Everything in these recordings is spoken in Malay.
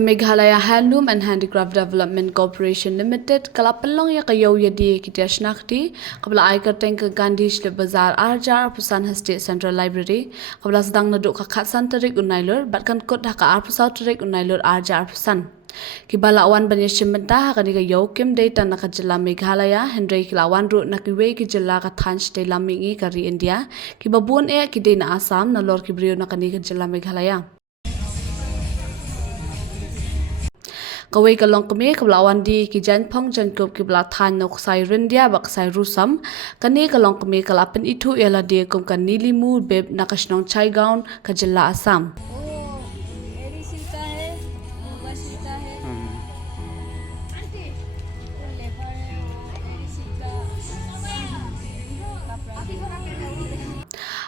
Meghalaya Handloom and Handicraft Development Corporation Limited kalapalong ya kayaw yadi kityashnakti kabla aikar tank Gandhi Shle Bazar Arjar Pusan Estate Central Library kabla sedang naduk kakak santarik unailur batkan kot haka arpusau tarik unailur Arjar Pusan Kibala awan banyashim bentah kani kayaw kim day tan nakajala Meghalaya Hendray kilawan ru nakiwe kijala kathanch day lamingi kari India kibabun kidai na Assam na lor kibriyo nakani kajala Meghalaya Kawai kalong kami kablawan di kijan pong jangkup kibla than nok sai rindia bak sai rusam kani kalong kami kalapan itu ialah dia kum kan nilimu beb nakashnong chai gaun kajilla Assam.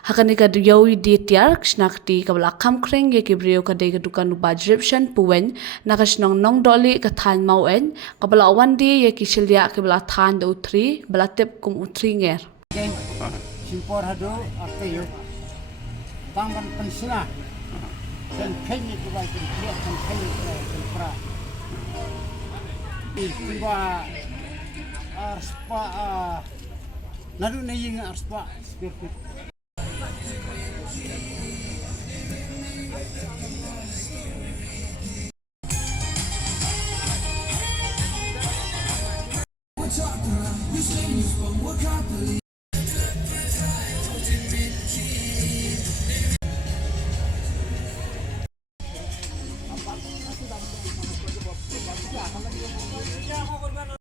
Hakani ka yawi di tiar kshnakti kabla kam kreng ye kibriyo ka de dukan bajripshan puwen nakashnong nong doli ka than mauen kabla wandi ye kishilya kabla than de utri balatep kum utri nger simpor hado arteyo bangan pensina dan kenyi tu baik dia kan kenyi pra tiba arspa nadu neying arspa spirit